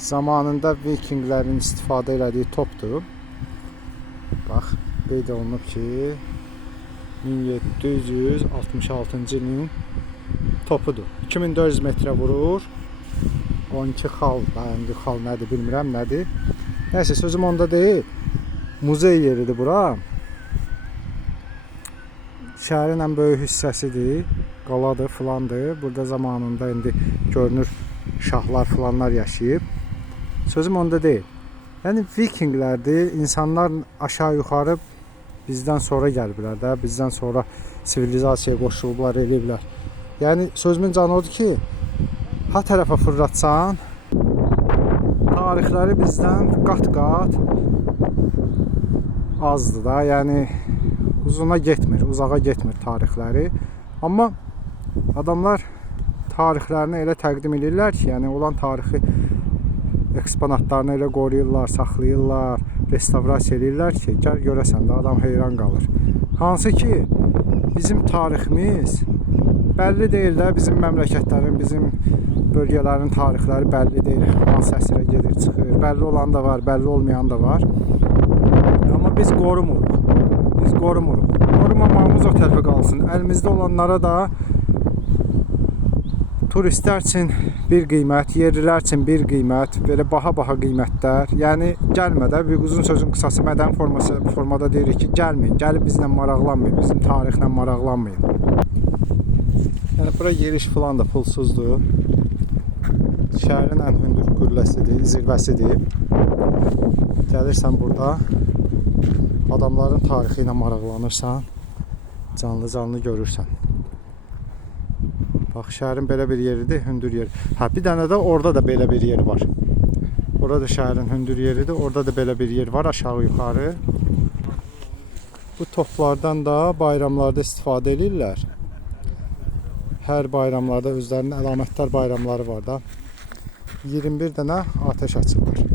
zamanında Vikinglərin istifadə elədiyi topdur. Bax, qeyd olunub ki, 1766-cı ilin topudur. 2400 metrə vurur. 12 xal, indi xal nədir bilmirəm, nədir. Nəysə, sözüm onda deyil. Muzey yeridir bura. Şəhərin ən böyük hissəsidir. Qaladır, filandır. Burada zamanında indi görünür şahlar filanlar yaşayıb. Sözüm onda deyil. Yəni Vikinglərdir. İnsanlar aşağı yuxarı bizdən sonra gəliblər də. Bizdən sonra sivilizasiyaya qoşulublar, eləyiblər. Yəni sözümün canı odur ki, ha tərəfə fırlatsan, tarixləri bizdən qat-qat azdır da. Yəni uzuna getmir, uzağa getmir tarixləri. Amma adamlar tarixlərini elə təqdim edirlər ki, yəni olan tarixi eksponatlarını elə qoruyurlar, saxlayırlar, restavrasiya edirlər ki, gəl görəsən də adam heyran qalır. Hansı ki, bizim tariximiz bəlli deyil də, bizim məmləkətlərin, bizim bölgələrin tarixləri bəlli deyil. Hansı əsrə gedir, çıxır. Bəlli olan da var, bəlli olmayan da var. Amma biz qorumuruq. Biz qorumuruq. Qorumamağımız o tərəfə qalsın. Əlimizdə olanlara da turistlər üçün bir qiymət, yerlilər üçün bir qiymət, belə baha-baha qiymətlər. Yəni gəlmə də, bir uzun sözün qısası mədəni formada deyirik ki, gəlməyin, gəlib bizlə maraqlanmayın, bizim tarixlə maraqlanmayın. Yəni bura giriş falan da pulsuzdur. Şəhərin ən hündür qülləsidir, zirvəsidir. Gəlirsən burada, adamların tarixi ilə maraqlanırsan, canlı-canlı görürsən. Bax, şəhərin belə bir yeridir, hündür yeri. Hə, bir dənə də orada da belə bir yer var. Orada da şəhərin hündür yeridir, orada da belə bir yer var, aşağı yuxarı. Bu toplardan da bayramlarda istifadə edirlər. Hər bayramlarda özlərinin əlamətdar bayramları var da. 21 dənə ateş açırlar.